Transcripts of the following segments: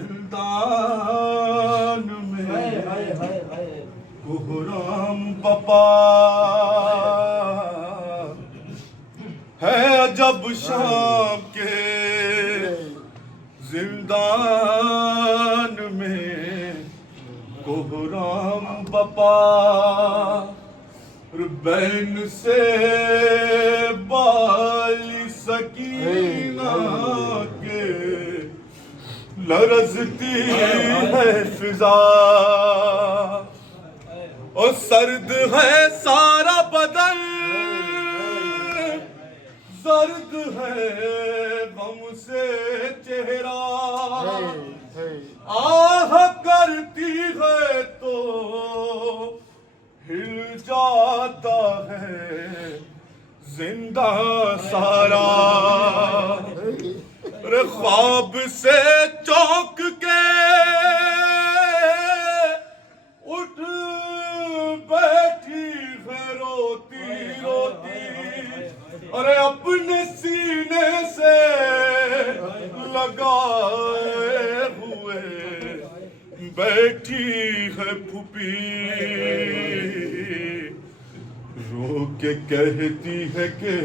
जिंदान में कोहराम पपा है अजब शाम के जिंदान में कोहराम पपा बैन से बाली सकीना के लरजती है फिजा और सर्द है सारा बदन सर्द है गम से चेहरा आह करती है तो हिल जाता है जिंदा सारा अरे ख्वाब से चौंक के उठ बैठी है रोती रोती अरे अपने सीने से लगाए हुए बैठी है फूफी रो के कहती है कि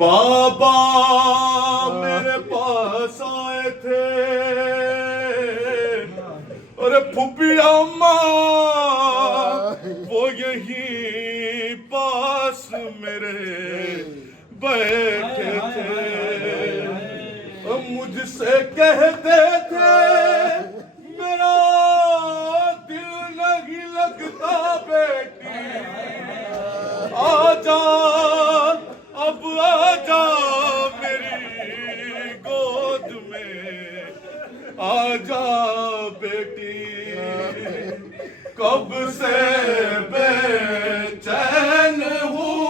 बाबा मेरे पास आए थे अरे फूफी अम्मा वो यहीं पास मेरे बैठे थे मुझसे कहते थे मेरा दिल नहीं लगता बेटी आजा अब आजा मेरी गोद में आजा बेटी कब से बेचैन हूँ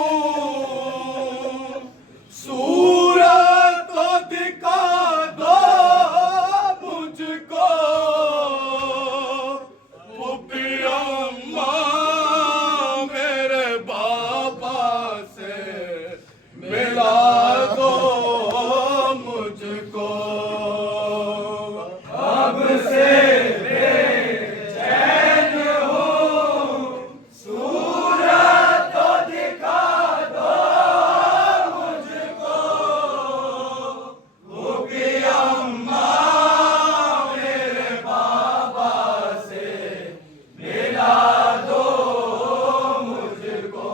सूरत तो दिखा दो मुझको फूफी अम्मा मेरे बाबा से मिला दो मुझको अब से बेचैन हूँ सूरत तो दिखा दो मुझको फूफी अम्मा मेरे बाबा से मिला दो मुझको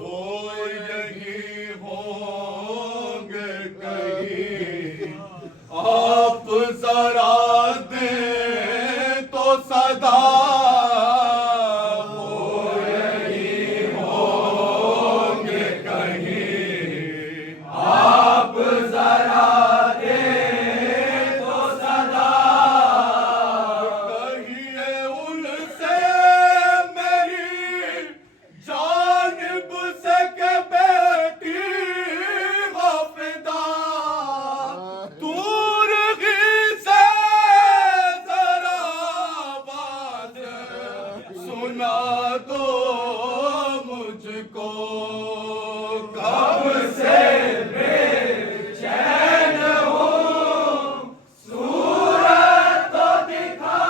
वो यही होंगे कहीं आप जरा दें तो सदा वो यही होंगे कहीं आप जरा दें तो सदा कहिए उनसे मेरी जानिब से के बेटी हाफिदा दूर ही से जरा बात सुना दो मुझको कब से बेचैन हूँ सूरत तो दिखा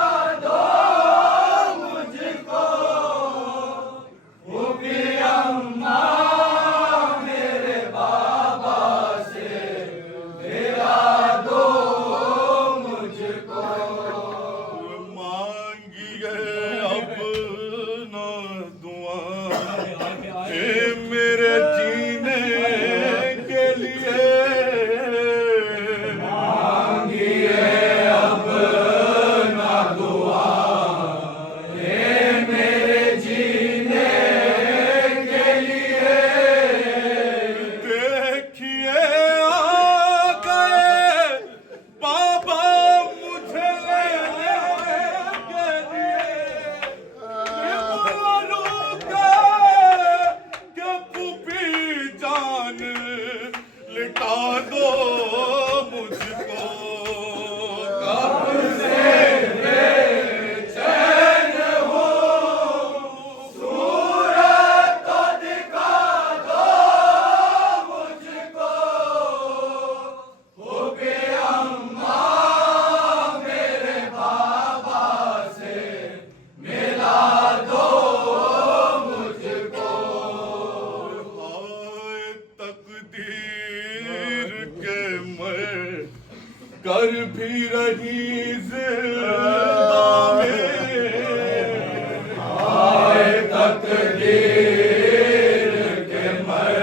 दो मुझको फूफी अम्मा मेरे बाबा से मिला दो मुझको मांगिए अब न दुआ हे मेरे जीने के लिए मांगिए अब न दुआ हे मेरे जीने के लिए देखिए आ गए बाबा मुझे लेने के लिए रुके के फूफी जान लिटा दो मुझको कब से बेचैन हूँ सूरत तो दिखा दो मुझको फूफी कर भी रही जिंदा में आए तकदीर के मर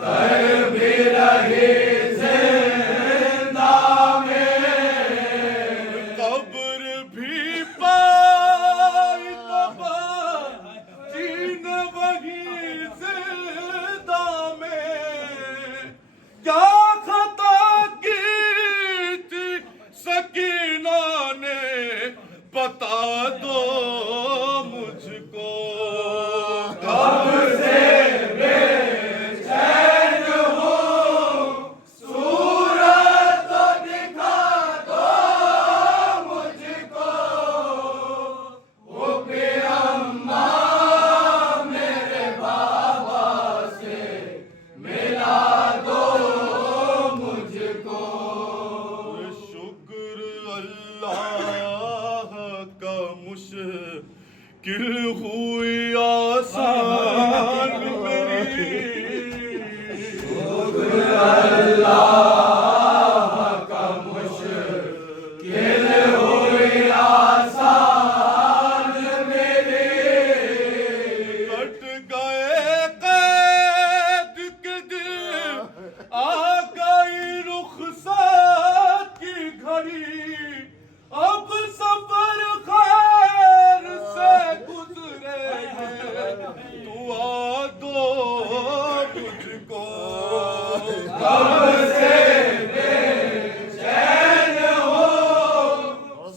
कर भी रही जिंदा में कब्र भी पाई तबा जीन वही जिंदा में क्या खता की थी सकीना ने बता दो मुझको कब से बेचैन हूँ सूरत तो दिखा दो मुझको वो भी अम्मा मेरे बाबा से मिला दो मुझको शुक्र अल्लाह का मुश्किल हुई आसान मेरी शुक्र अल्लाह का मुश्किल हुई आसान मेरी कट गए कैद के दिन आ गई रुखसात की घड़ी अब सफर खैर से गुजरे दुआ दो मुझको कब से बेचैन हो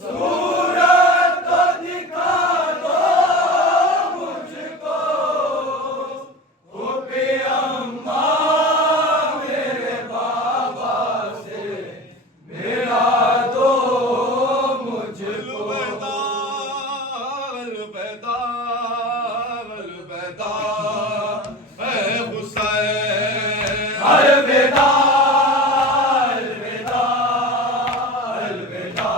सूरत तो दिखा दो मुझको वो भी अम्मा मेरे बाबा से मिला दो मुझको अलविदा अलविदा अलविदा ऐ हुसैन अलविदा अलविदा अलविदा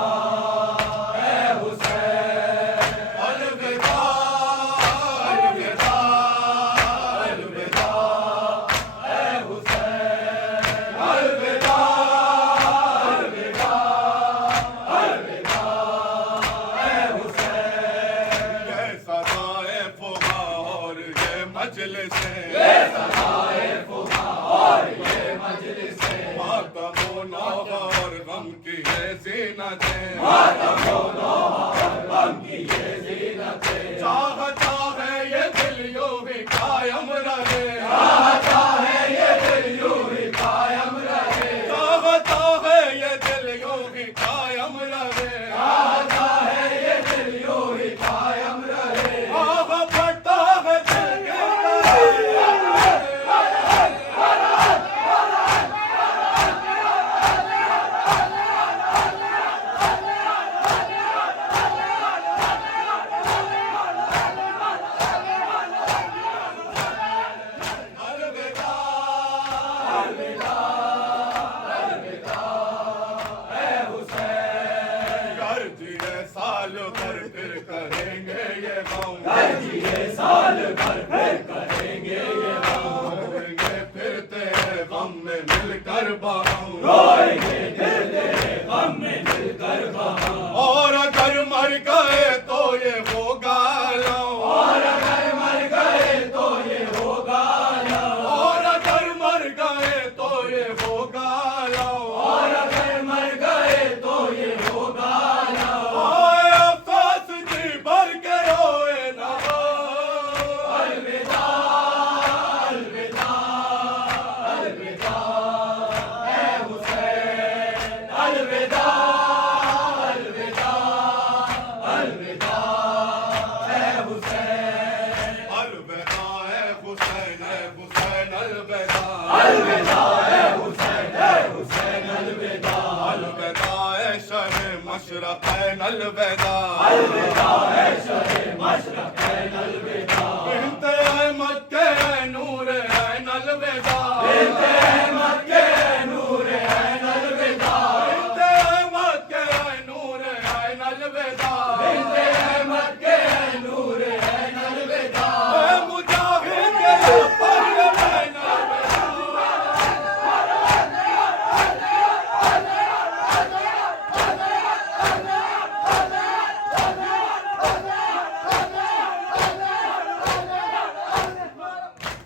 ऐ हुसैन अलविदा अलविदा अलविदा ऐ हुसैन अलविदा अलविदा अलविदा ऐ हुसैन ये सदाए फुगा और ये मजलिस ये सदाए फुगा और ये मजलिस मातम नौहा और गम की ये ज़ीनतें मातम नौहा और गम की ये ज़ीनतें चाहता है ये दिल यूं ही कायम रहे चाहता है ये दिल यूं ही कायम रहे चाहता है ये दिल यूं ही कायम रहे चाहता है ये दिल यूं ही कायम रहे आग फटा है दिल के अलविदा अलविदा अलविदा ऐ हुसैन कर दिए साल भर फिर करेंगे ये गम कर दिए साल भर फिर करेंगे ये गम रोएंगे फिर तेरे गम में मिलकर बहम रोएंगे फिर तेरे गम में मिलकर बहम और अगर मर गए तो ये होगा लव और अगर मर गए तो ये होगा लव और अगर मर गए तो ये होगा लव और अगर मर गए तो ये होगा लव आए अफसोस जी भर के रोए ना अलविदा अलविदा अलविदा ऐ हुसैन अलविदा अलविदा अलविदा ऐ हुसैन अलविदा ऐ हुसैन ऐ हुसैन अलविदा अलविदा ऐ हुसैन अलविदा अलविदा ऐ शह मशरक़ैन अलविदा अलविदा ऐ शह मशरक़